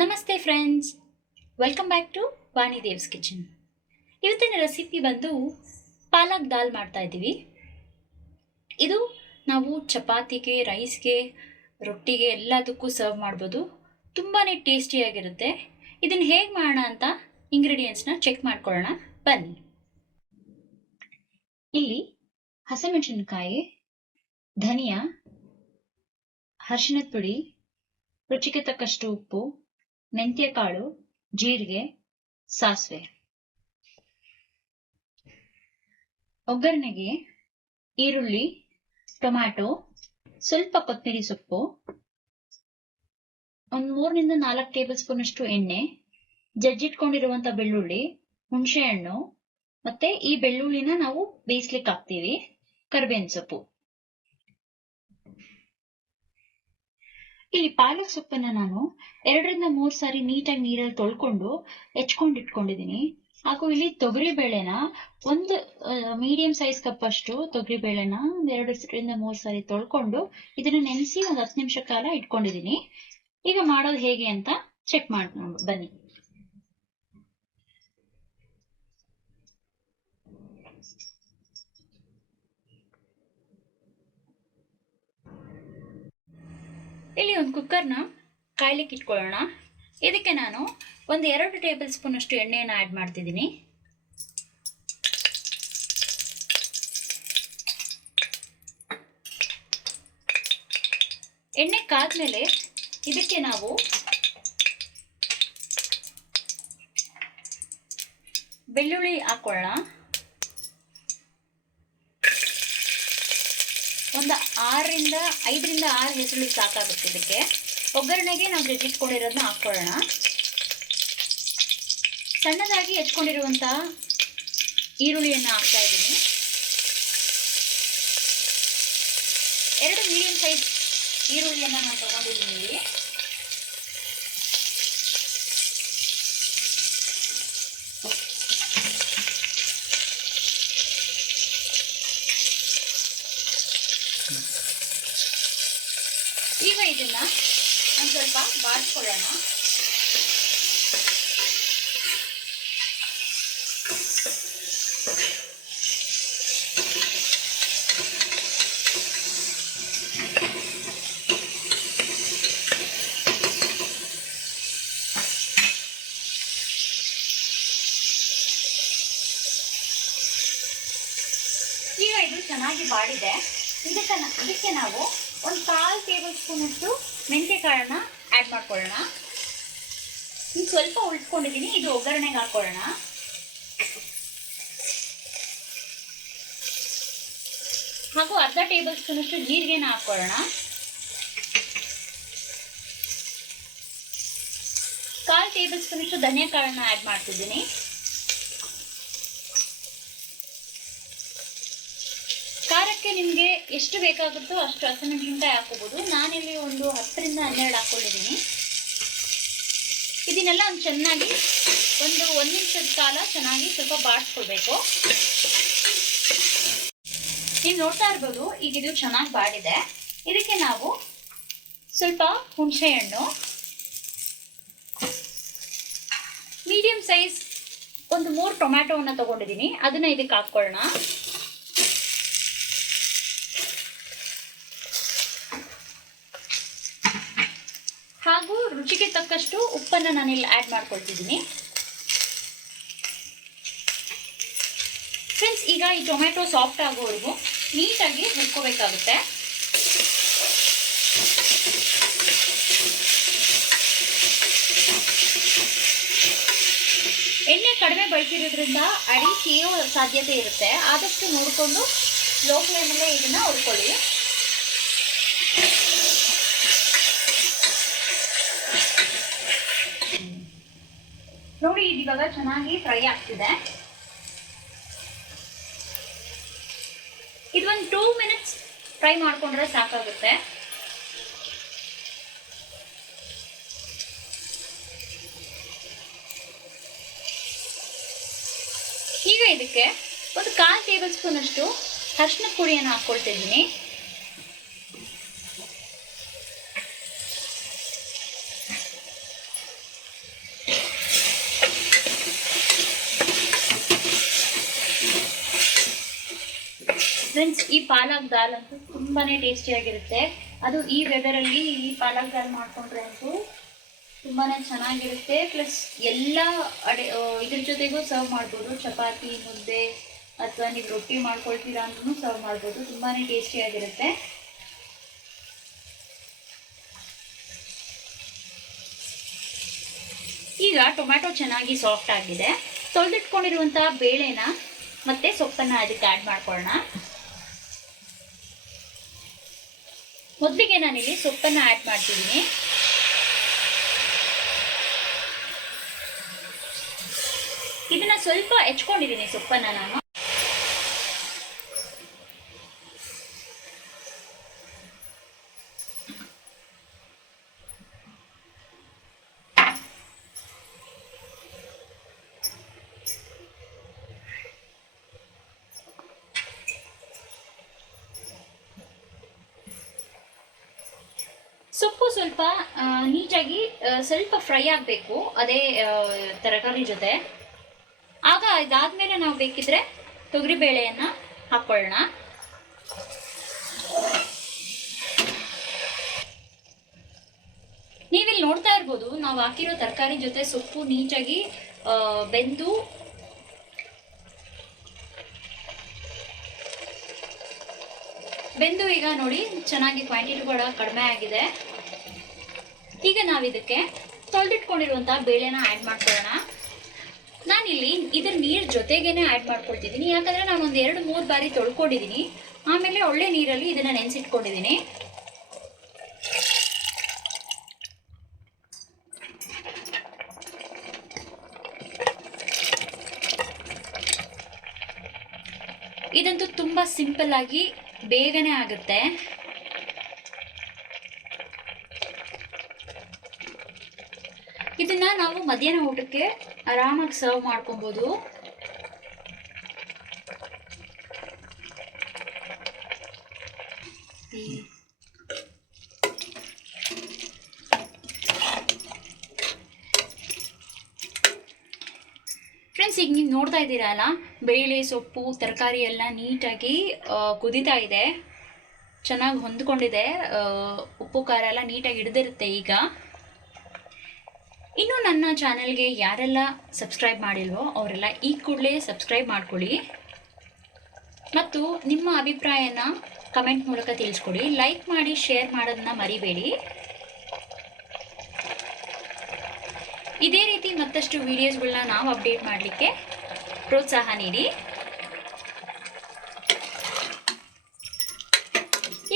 ನಮಸ್ತೆ friends, welcome back to Vani Dev's kitchen. ಇವತ್ತಿನ recipe ಬಂದು ಪಾಲಕ್ ದಾಲ್ ಮಾಡ್ತಾ ಇದ್ದೀವಿ. ಇದು ನಾವು ಚಪಾತಿಗೆ, ರೈಸ್ಗೆ, ರೊಟ್ಟಿಗೆ ಎಲ್ಲದಕ್ಕೂ ಸರ್ವ್ ಮಾಡ್ಬೋದು. ತುಂಬಾ ಟೇಸ್ಟಿಯಾಗಿರುತ್ತೆ. ಇದನ್ನು ಹೇಗೆ ಮಾಡೋಣ ಅಂತ ಇಂಗ್ರೀಡಿಯೆಂಟ್ಸ್ನ ಚೆಕ್ ಮಾಡ್ಕೊಳ್ಳೋಣ ಬನ್ನಿ. ಇಲ್ಲಿ ಹಸಿಮೆಣಸಿನಕಾಯಿ, ಧನಿಯಾ, ಅರಿಶಿಣದ ಪುಡಿ, ರುಚಿಗೆ ತಕ್ಕಷ್ಟು ಉಪ್ಪು, ಮೆಂತ್ಯ ಕಾಳು, ಜೀರಿಗೆ, ಸಾಸಿವೆ. ಒಗ್ಗರಣೆಗೆ ಈರುಳ್ಳಿ, ಟೊಮ್ಯಾಟೊ, ಸ್ವಲ್ಪ ಕೊತ್ತಂಬರಿ ಸೊಪ್ಪು, ಒಂದು 3 ರಿಂದ 4 ಟೇಬಲ್ ಸ್ಪೂನ್ ಅಷ್ಟು ಎಣ್ಣೆ, ಜಜ್ಜಿಟ್ಕೊಂಡಿರುವಂತ ಬೆಳ್ಳುಳ್ಳಿ, ಹುಣಸೆ ಹಣ್ಣು, ಮತ್ತೆ ಈ ಬೆಳ್ಳುಳ್ಳಿನ ನಾವು ಬೇಯಿಸ್ಲಿಕ್ಕೆ ಹಾಕ್ತೀವಿ, ಕರಿಬೇವಿನ ಸೊಪ್ಪು. ಇಲ್ಲಿ ಪಾಲಕ್ ಸೊಪ್ಪನ್ನ ನಾನು 2 ರಿಂದ 3 ಸಾರಿ ನೀಟಾಗಿ ನೀರಲ್ಲಿ ತೊಳ್ಕೊಂಡು ಹೆಚ್ಕೊಂಡು ಇಟ್ಕೊಂಡಿದ್ದೀನಿ. ಹಾಗೂ ಇಲ್ಲಿ ತೊಗರಿ ಬೇಳೆನ ಒಂದು ಮೀಡಿಯಂ ಸೈಜ್ ಕಪ್ ಅಷ್ಟು ತೊಗರಿ ಬೇಳೆನ 2 ರಿಂದ 3 ಸಾರಿ ತೊಳ್ಕೊಂಡು ಇದನ್ನ ನೆನೆಸಿ ಒಂದು 10 ನಿಮಿಷ ಕಾಲ ಇಟ್ಕೊಂಡಿದ್ದೀನಿ. ಈಗ ಮಾಡೋದು ಹೇಗೆ ಅಂತ ಚೆಕ್ ಮಾಡ್ಕೊಂಡು ಬನ್ನಿ. ಇಲ್ಲಿ ಒಂದು ಕುಕ್ಕರ್ನ ಕಾಯ್ಲಿಕ್ಕೆ ಇಟ್ಕೊಳ್ಳೋಣ. ಇದಕ್ಕೆ ನಾನು ಒಂದು 2 ಟೇಬಲ್ ಸ್ಪೂನ್ ಅಷ್ಟು ಎಣ್ಣೆಯನ್ನು ಆ್ಯಡ್ ಮಾಡ್ತಿದ್ದೀನಿ. ಎಣ್ಣೆ ಕಾದ್ಮೇಲೆ ಇದಕ್ಕೆ ನಾವು ಬೆಳ್ಳುಳ್ಳಿ ಹಾಕೊಳ್ಳೋಣ. ಒಂದು 5 ರಿಂದ 6 ಹೆಸರು ಸಾಕಾಗುತ್ತೆ. ಇದಕ್ಕೆ ಒಗ್ಗರಣೆಗೆ ನಾವು ಜಜ್ಜಿಟ್ಕೊಂಡಿರೋದನ್ನ ಹಾಕೊಳ್ಳೋಣ. ಸಣ್ಣದಾಗಿ ಹೆಚ್ಕೊಂಡಿರುವಂತಹ ಈರುಳ್ಳಿಯನ್ನು ಹಾಕ್ತಾ ಇದ್ದೀನಿ. 2 ಮೀಡಿಯಂ ಸೈಜ್ ಈರುಳ್ಳಿಯನ್ನು ನಾನು ತಗೊಂಡಿದ್ದೀನಿ ಇಲ್ಲಿ. ಈಗ ಇದನ್ನ ಒಂದು ಸ್ವಲ್ಪ ಬಾಡಿಸ್ಕೊಳ್ಳೋಣ. ಈಗ ಇದು ಚೆನ್ನಾಗಿ ಬಾಡಿದೆ. ಇದಕ್ಕೆ ನಾವು ಒಂದು 1/4 ಟೇಬಲ್ ಸ್ಪೂನ್ ಅಷ್ಟು ಮೆಂತ್ಯ ಕಾಳನ್ನ ಆ್ಯಡ್ ಮಾಡ್ಕೊಳ್ಳೋಣ. ಈಗ ಸ್ವಲ್ಪ ಉಳಿಸ್ಕೊಂಡಿದ್ದೀನಿ, ಇದು ಒಗ್ಗರಣೆಗೆ ಹಾಕೊಳ್ಳೋಣ. ಹಾಗೂ ಅರ್ಧ ಟೇಬಲ್ ಸ್ಪೂನ್ ಅಷ್ಟು ಜೀರಿಗೆನ ಹಾಕೊಳ್ಳೋಣ. 1/4 ಟೇಬಲ್ ಸ್ಪೂನ್ ಅಷ್ಟು ಧನಿಯಾ ಕಾಳನ್ನ ಆ್ಯಡ್ ಮಾಡ್ತಿದ್ದೀನಿ. ಖಾರಕ್ಕೆ ನಿಮಗೆ ಎಷ್ಟು ಬೇಕಾಗುತ್ತೋ ಅಷ್ಟು ಹಸಿಮೆಣಸಿನಕಾಯಿ ಹಾಕೋಬಹುದು. ನಾನಿಲ್ಲಿ ಒಂದು 10 ರಿಂದ 12 ಹಾಕೊಂಡಿದ್ದೀನಿ. ಇದನ್ನೆಲ್ಲ ಚೆನ್ನಾಗಿ ಒಂದು 1 ನಿಮಿಷದ ಕಾಲ ಚೆನ್ನಾಗಿ ಸ್ವಲ್ಪ ಬಾಡಿಸ್ಕೊಳ್ಬೇಕು. ನೀವು ನೋಡ್ತಾ ಇರ್ಬೋದು, ಈಗ ಇದು ಚೆನ್ನಾಗಿ ಬಾಡಿದೆ. ಇದಕ್ಕೆ ನಾವು ಸ್ವಲ್ಪ ಹುಣಸೆ ಹಣ್ಣು, ಮೀಡಿಯಂ ಸೈಜ್ ಒಂದು 3 ಟೊಮ್ಯಾಟೋವನ್ನು ತಗೊಂಡಿದ್ದೀನಿ, ಅದನ್ನ ಇದಕ್ಕೆ ಹಾಕೊಳ್ಳೋಣ. ಹಾಗೂ ರುಚಿಗೆ ತಕ್ಕಷ್ಟು ಉಪ್ಪನ್ನು ನಾನಿಲ್ಲಿ ಆ್ಯಡ್ ಮಾಡ್ಕೊಳ್ತಿದ್ದೀನಿ. ಫ್ರೆಂಡ್ಸ್, ಈಗ ಈ ಟೊಮ್ಯಾಟೊ ಸಾಫ್ಟ್ ಆಗೋವರೆಗೂ ನೀಟಾಗಿ ಹುರ್ಕೋಬೇಕಾಗುತ್ತೆ. ಎಣ್ಣೆ ಕಡಿಮೆ ಬಳಸಿರೋದ್ರಿಂದ ಅಡಿ ಸಿಯೋ ಸಾಧ್ಯತೆ ಇರುತ್ತೆ. ಆದಷ್ಟು ನೋಡಿಕೊಂಡು ಲೋ ಫ್ಲೇಮಲ್ಲೇ ಇದನ್ನ ಹುರ್ಕೊಳ್ಳಿ. ನೋಡಿ, ಇವಾಗ ಚೆನ್ನಾಗಿ ಫ್ರೈ ಆಗ್ತಿದೆ. ಇದೊಂದು 2 ಮಿನಿಟ್ಸ್ ಫ್ರೈ ಮಾಡ್ಕೊಂಡ್ರೆ ಸಾಕಾಗುತ್ತೆ. ಈಗ ಇದಕ್ಕೆ ಒಂದು 1/4 ಟೇಬಲ್ ಸ್ಪೂನ್ ಅಷ್ಟು ಅರಿಶಿಣದ ಪುಡಿಯನ್ನು ಹಾಕ್ಕೊಳ್ತಿದ್ದೀನಿ. ಫ್ರೆಂಡ್ಸ್, ಈ ಪಾಲಕ್ ದಾಲ್ ಅಂತೂ ತುಂಬಾ ಟೇಸ್ಟಿಯಾಗಿರುತ್ತೆ. ಅದು ಈ ವೆದರಲ್ಲಿ ಈ ಪಾಲಕ್ ದಾಲ್ ಮಾಡಿಕೊಂಡ್ರೆ ಅಂತೂ ತುಂಬಾ ಚೆನ್ನಾಗಿರುತ್ತೆ. ಪ್ಲಸ್ ಎಲ್ಲ ಇದ್ರ ಜೊತೆಗೂ ಸರ್ವ್ ಮಾಡ್ಬೋದು. ಚಪಾತಿ, ಮುದ್ದೆ ಅಥವಾ ನೀವು ರೊಟ್ಟಿ ಮಾಡ್ಕೊಳ್ತೀರಾ ಅಂತಲೂ ಸರ್ವ್ ಮಾಡ್ಬೋದು. ತುಂಬಾ ಟೇಸ್ಟಿಯಾಗಿರುತ್ತೆ. ಈಗ ಟೊಮ್ಯಾಟೊ ಚೆನ್ನಾಗಿ ಸಾಫ್ಟ್ ಆಗಿದೆ. ತೊಳೆದಿಟ್ಕೊಂಡಿರುವಂಥ ಬೇಳೆನ ಮತ್ತು ಸೊಪ್ಪನ್ನು ಅದಕ್ಕೆ ಆ್ಯಡ್ ಮಾಡ್ಕೊಳ್ಳೋಣ. ಮೊದಲಿಗೆ ನಾನಿಲ್ಲಿ ಸೊಪ್ಪನ್ನು ಆ್ಯಡ್ ಮಾಡ್ತಿದ್ದೀನಿ. ಇದನ್ನು ಸ್ವಲ್ಪ ಹೆಚ್ಕೊಂಡಿದ್ದೀನಿ ಸೊಪ್ಪನ್ನು ನಾನು. ಸೊಪ್ಪು ಸ್ವಲ್ಪ ನೀಟಾಗಿ ಸ್ವಲ್ಪ ಫ್ರೈ ಆಗಬೇಕು ಅದೇ ತರಕಾರಿ ಜೊತೆ. ಆಗ ಇದಾದ್ಮೇಲೆ ನಾವು ಬೇಕಿದ್ರೆ ತೊಗರಿಬೇಳೆಯನ್ನು ಹಾಕ್ಕೊಳ್ಳೋಣ. ನೀವಿಲ್ಲಿ ನೋಡ್ತಾ ಇರ್ಬೋದು, ನಾವು ಹಾಕಿರೋ ತರಕಾರಿ ಜೊತೆ ಸೊಪ್ಪು ನೀಟಾಗಿ ಬೆಂದು ಈಗ ನೋಡಿ ಚೆನ್ನಾಗಿ ಕ್ವಾಂಟಿಟಿ ಕೂಡ ಕಡಿಮೆ ಆಗಿದೆ. ಈಗ ನಾವಿದಕ್ಕೆ ತೊಳೆದಿಟ್ಕೊಂಡಿರುವಂತಹ ಬೇಳೆನ ಆ್ಯಡ್ ಮಾಡ್ಕೊಳ್ಳೋಣ. ನಾನಿಲ್ಲಿ ಇದರ ನೀರು ಜೊತೆಗೇನೆ ಆ್ಯಡ್ ಮಾಡ್ಕೊಳ್ತಿದ್ದೀನಿ. ಯಾಕಂದರೆ ನಾನು ಒಂದು 2-3 ಬಾರಿ ತೊಳ್ಕೊಂಡಿದ್ದೀನಿ. ಆಮೇಲೆ ಒಳ್ಳೆ ನೀರಲ್ಲಿ ಇದನ್ನು ನೆನೆಸಿಟ್ಕೊಂಡಿದ್ದೀನಿ. ಇದಂತೂ ತುಂಬ ಸಿಂಪಲ್ ಆಗಿ ಬೇಗನೆ ಆಗುತ್ತೆ. ಇದನ್ನ ನಾವು ಮಧ್ಯಾಹ್ನ ಊಟಕ್ಕೆ ಆರಾಮಾಗಿ ಸರ್ವ್ ಮಾಡ್ಕೊಬೋದು. ಫ್ರೆಂಡ್ಸ್, ಈಗ ನೀವು ನೋಡ್ತಾ ಇದ್ದೀರಲ್ಲ, ಬೇಳೆ, ಸೊಪ್ಪು, ತರಕಾರಿ ಎಲ್ಲ ನೀಟಾಗಿ ಕುದೀತಾ ಇದೆ. ಚೆನ್ನಾಗಿ ಹೊಂದ್ಕೊಂಡಿದೆ. ಉಪ್ಪು ಖಾರ ಎಲ್ಲ ನೀಟಾಗಿ ಹಿಡಿದಿರುತ್ತೆ. ಈಗ ಇನ್ನು ನನ್ನ ಚಾನೆಲ್ಗೆ ಯಾರೆಲ್ಲ ಸಬ್ಸ್ಕ್ರೈಬ್ ಮಾಡಿಲ್ವೋ ಅವರೆಲ್ಲ ಈ ಕೂಡಲೇ ಸಬ್ಸ್ಕ್ರೈಬ್ ಮಾಡ್ಕೊಳ್ಳಿ ಮತ್ತು ನಿಮ್ಮ ಅಭಿಪ್ರಾಯನ ಕಮೆಂಟ್ ಮೂಲಕ ತಿಳಿಸ್ಕೊಡಿ. ಲೈಕ್ ಮಾಡಿ, ಶೇರ್ ಮಾಡೋದನ್ನ ಮರಿಬೇಡಿ. ಇದೇ ರೀತಿ ಮತ್ತಷ್ಟು ವಿಡಿಯೋಸ್ಗಳನ್ನ ನಾವು ಅಪ್ಡೇಟ್ ಮಾಡಲಿಕ್ಕೆ ಪ್ರೋತ್ಸಾಹ ನೀಡಿ.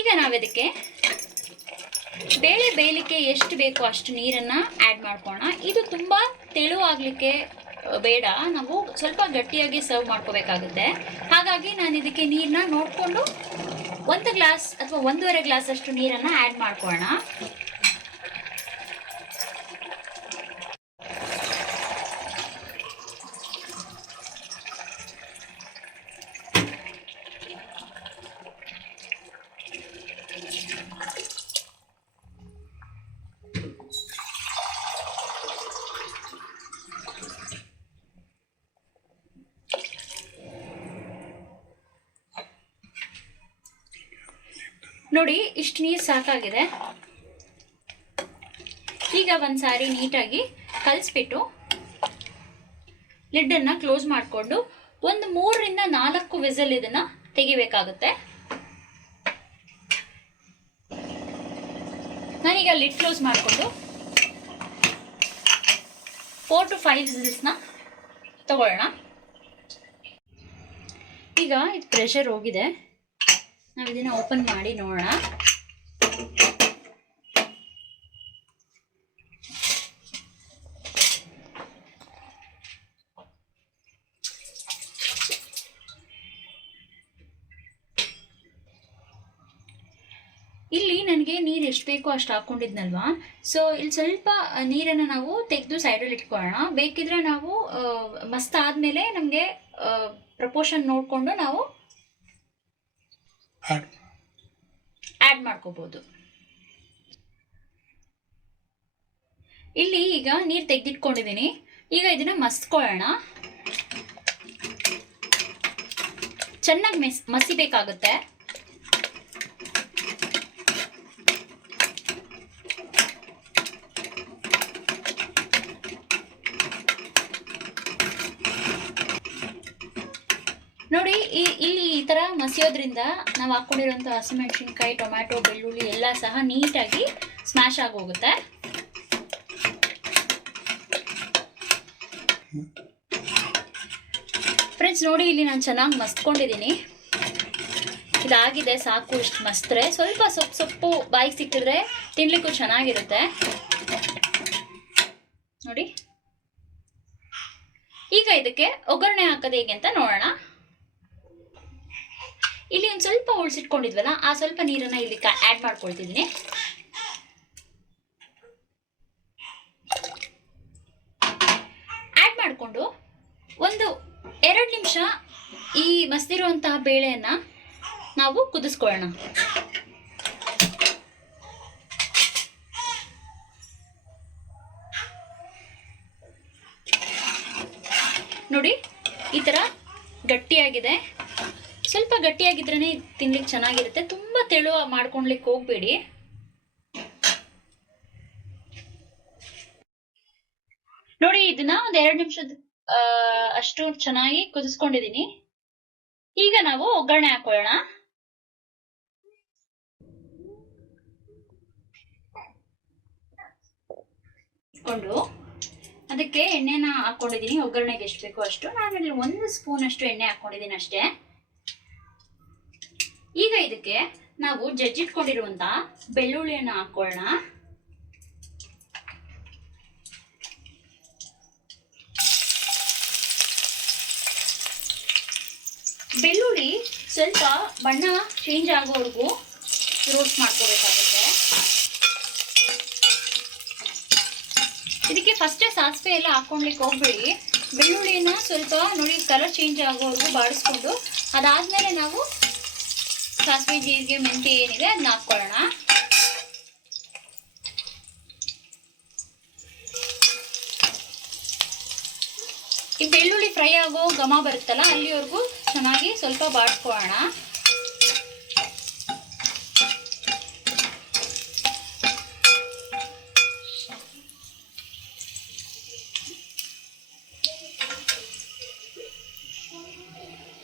ಈಗ ನಾವಿದಕ್ಕೆ ಬೇಳೆ ಬೇಯಲಿಕ್ಕೆ ಎಷ್ಟು ಬೇಕೋ ಅಷ್ಟು ನೀರನ್ನು ಆ್ಯಡ್ ಮಾಡ್ಕೊಳ್ಳೋಣ. ಇದು ತುಂಬ ತೆಳುವಾಗಲಿಕ್ಕೆ ಬೇಡ, ನಾವು ಸ್ವಲ್ಪ ಗಟ್ಟಿಯಾಗಿ ಸರ್ವ್ ಮಾಡ್ಕೋಬೇಕಾಗುತ್ತೆ. ಹಾಗಾಗಿ ನಾನು ಇದಕ್ಕೆ ನೀರನ್ನ ನೋಡಿಕೊಂಡು 1 ಗ್ಲಾಸ್ ಅಥವಾ 1.5 ಗ್ಲಾಸ್ ಅಷ್ಟು ನೀರನ್ನು ಆ್ಯಡ್ ಮಾಡ್ಕೊಳ್ಳೋಣ. ನೋಡಿ, ಇಷ್ಟು ನೀರು ಸಾಕಾಗಿದೆ. ಈಗ ಒಂದ್ಸಾರಿ ನೀಟಾಗಿ ಕಲಿಸ್ಬಿಟ್ಟು ಲಿಡ್ಡನ್ನು ಕ್ಲೋಸ್ ಮಾಡಿಕೊಂಡು ಒಂದು 3ರಿಂದ 4 ವಿಸಲ್ ಇದನ್ನು ತೆಗಿಬೇಕಾಗುತ್ತೆ. ನಾನೀಗ ಲಿಡ್ ಕ್ಲೋಸ್ ಮಾಡಿಕೊಂಡು 4 to 5 ವಿಸಲ್ಸ್ನ ತಗೊಳ್ಳೋಣ. ಈಗ ಇದು ಪ್ರೆಷರ್ ಹೋಗಿದೆ. ನಾವು ಇದನ್ನು ಓಪನ್ ಮಾಡಿ ನೋಡೋಣ. ಇಲ್ಲಿ ನನಗೆ ನೀರು ಎಷ್ಟು ಬೇಕೋ ಅಷ್ಟು ಹಾಕ್ಕೊಂಡಿದ್ನಲ್ವಾ, ಸೊ ಇಲ್ಲಿ ಸ್ವಲ್ಪ ನೀರನ್ನು ನಾವು ತೆಗೆದು ಸೈಡಲ್ಲಿ ಇಟ್ಕೊಳ್ಳೋಣ. ಬೇಕಿದ್ರೆ ನಾವು ಮಸ್ತ್ ಆದಮೇಲೆ ನಮಗೆ ಪ್ರಪೋರ್ಷನ್ ನೋಡಿಕೊಂಡು ನಾವು ಆ್ಯಡ್ ಮಾಡ್ಕೋಬೋದು. ಇಲ್ಲಿ ಈಗ ನೀರು ತೆಗೆದಿಟ್ಕೊಂಡಿದ್ದೀನಿ. ಈಗ ಇದನ್ನು ಮಸ್ತ್ಕೊಳ್ಳೋಣ. ಚೆನ್ನಾಗಿ ಮಸಿಬೇಕಾಗುತ್ತೆ. ನೋಡಿ ಇಲ್ಲಿ ಈ ತರ ಮಸಿಯೋದ್ರಿಂದ ನಾವು ಹಾಕೊಂಡಿರುವಂಥ ಹಸಿಮೆಣಸಿನ್ಕಾಯಿ, ಟೊಮ್ಯಾಟೊ, ಬೆಳ್ಳುಳ್ಳಿ ಎಲ್ಲ ಸಹ ನೀಟಾಗಿ ಸ್ಮ್ಯಾಶ್ ಆಗಿ ಹೋಗುತ್ತೆ. ಫ್ರೆಂಡ್ಸ್ ನೋಡಿ, ಇಲ್ಲಿ ನಾನು ಚೆನ್ನಾಗಿ ಮಸ್ತ್ಕೊಂಡಿದ್ದೀನಿ. ಇದಾಗಿದೆ, ಸಾಕು. ಇಷ್ಟು ಮಸ್ತರೆ ಸ್ವಲ್ಪ ಸೊಪ್ಪು ಬಾಯಿಗೆ ಸಿಕ್ಕಿದ್ರೆ ತಿನ್ಲಿಕ್ಕೂ ಚೆನ್ನಾಗಿರುತ್ತೆ ನೋಡಿ. ಈಗ ಇದಕ್ಕೆ ಒಗ್ಗರಣೆ ಹಾಕೋದು ಹೇಗೆ ಅಂತ ನೋಡೋಣ. ಇಲ್ಲಿ ಒಂದು ಸ್ವಲ್ಪ ಉಳಿಸಿಟ್ಕೊಂಡಿದ್ವಲ್ಲ, ಆ ಸ್ವಲ್ಪ ನೀರನ್ನ ಇಲ್ಲಿ ಆ್ಯಡ್ ಮಾಡ್ಕೊಳ್ತಿದ್ದೀನಿ. ಆ್ಯಡ್ ಮಾಡಿಕೊಂಡು ಒಂದು 2 ನಿಮಿಷ ಈ ಮಸ್ತಿರುವಂತಹ ಬೇಳೆಯನ್ನ ನಾವು ಕುದಿಸ್ಕೊಳ್ಳೋಣ. ನೋಡಿ ಈ ತರ ಗಟ್ಟಿಯಾಗಿದೆ. ಸ್ವಲ್ಪ ಗಟ್ಟಿಯಾಗಿದ್ರೇನೆ ತಿನ್ಲಿಕ್ಕೆ ಚೆನ್ನಾಗಿರುತ್ತೆ. ತುಂಬಾ ತೆಳು ಮಾಡ್ಕೊಳ್ಲಿಕ್ಕೆ ಹೋಗ್ಬೇಡಿ. ನೋಡಿ, ಇದನ್ನ ಒಂದ್ 2 ನಿಮಿಷದ ಅಷ್ಟು ಚೆನ್ನಾಗಿ ಕುದಿಸ್ಕೊಂಡಿದೀನಿ. ಈಗ ನಾವು ಒಗ್ಗರಣೆ ಹಾಕೊಳ್ಳೋಣ. ಇಟ್ಕೊಂಡು ಅದಕ್ಕೆ ಎಣ್ಣೆನ ಹಾಕೊಂಡಿದೀನಿ. ಒಗ್ಗರಣೆಗೆ ಎಷ್ಟು ಬೇಕೋ ಅಷ್ಟು. ನಾನಲ್ಲಿ 1 ಸ್ಪೂನ್ ಅಷ್ಟು ಎಣ್ಣೆ ಹಾಕೊಂಡಿದೀನಿ ಅಷ್ಟೇ. ಈಗ ಇದಕ್ಕೆ ನಾವು ಜಜ್ಜಿಟ್ಕೊಂಡಿರುವಂತ ಬೆಳ್ಳುಳ್ಳಿಯನ್ನ ಹಾಕೊಳ್ಳೋಣ. ಬೆಳ್ಳುಳ್ಳಿ ಸ್ವಲ್ಪ ಬಣ್ಣ ಚೇಂಜ್ ಆಗೋವರೆಗೂ ರೋಸ್ಟ್ ಮಾಡ್ಕೋಬೇಕಾಗುತ್ತೆ. ಇದಕ್ಕೆ ಫಸ್ಟೇ ಸಾಸಿವೆ ಎಲ್ಲ ಹಾಕೊಂಡ್ಲಿಕ್ಕೆ ಹೋಗ್ಬೇಡಿ. ಬೆಳ್ಳುಳ್ಳಿನ ಸ್ವಲ್ಪ ನೋಡಿ ಕಲರ್ ಚೇಂಜ್ ಆಗೋವರೆಗೂ ಬಾಡಿಸ್ಕೊಂಡು ಅದಾದ್ಮೇಲೆ ನಾವು ಸಾಸಿವೆ, ಜೀರಿಗೆ, ಮೆಂತ್ಯ ಏನಿದೆ ಅದನ್ನ ಹಾಕೊಳ್ಳೋಣ. ಈ ಬೆಳ್ಳುಳ್ಳಿ ಫ್ರೈ ಆಗೋ ಘಮ ಬರುತ್ತಲ್ಲ, ಅಲ್ಲಿವರೆಗೂ ಚೆನ್ನಾಗಿ ಸ್ವಲ್ಪ ಬಾಡಿಸ್ಕೊಳ್ಳೋಣ.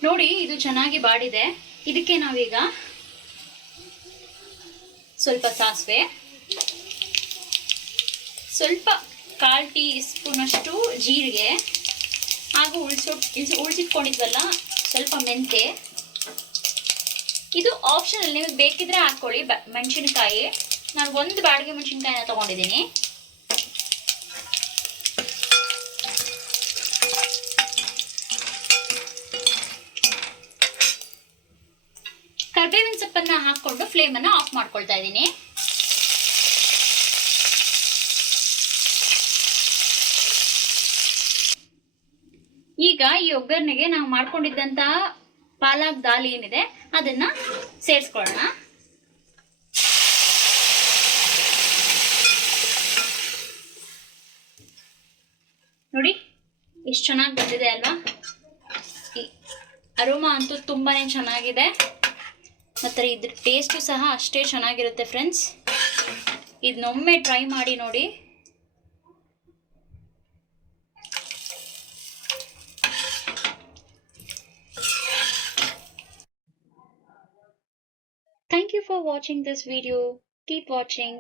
ನೋಡಿ, ಇದು ಚೆನ್ನಾಗಿ ಬಾಡಿದೆ. ಇದಕ್ಕೆ ನಾವೀಗ ಸ್ವಲ್ಪ ಸಾಸಿವೆ, ಸ್ವಲ್ಪ 1/4 ಟೀ ಸ್ಪೂನ್ ಅಷ್ಟು ಜೀರಿಗೆ, ಹಾಗೂ ಉಳಿಸಿಟ್ಕೊಂಡಿದ್ವಲ್ಲ ಸ್ವಲ್ಪ ಮೆಂತೆ. ಇದು ಆಪ್ಷನಲ್, ನಿಮಗೆ ಬೇಕಿದ್ರೆ ಹಾಕೊಳ್ಳಿ. ಮೆಣಸಿನಕಾಯಿ ನಾನು 1 ಬ್ಯಾಡಗೆ ಮೆಣಸಿನಕಾಯಿನ ತಗೊಂಡಿದ್ದೀನಿ. ಕರಿಬೇವಿನ ಸೊಪ್ಪನ್ನ ಹಾಕೊಂಡು ಫ್ಲೇಮನ್ನ ಆಫ್ ಮಾಡ್ಕೊಳ್ತಾ ಇದ್ದೀನಿ. ಈಗ ಈ ಒಗ್ಗರಣೆಗೆ ನಾವು ಮಾಡ್ಕೊಂಡಿದ್ದಂತಹ ಪಾಲಕ್ ದಾಲ್ ಏನಿದೆ ಅದನ್ನ ಸೇರಿಸ್ಕೊಳ್ಳೋಣ. ನೋಡಿ ಎಷ್ಟು ಚೆನ್ನಾಗಿ ಬಂದಿದೆ ಅಲ್ವಾ. ಅರೋಮಾ ಅಂತೂ ತುಂಬಾನೇ ಚೆನ್ನಾಗಿದೆ, ಮತ್ತೆ ಇದ್ರ ಟೇಸ್ಟು ಸಹ ಅಷ್ಟೇ ಚೆನ್ನಾಗಿರುತ್ತೆ ಫ್ರೆಂಡ್ಸ್. ಇದನ್ನೊಮ್ಮೆ ಟ್ರೈ ಮಾಡಿ ನೋಡಿ. Thank you for watching this video. Keep watching.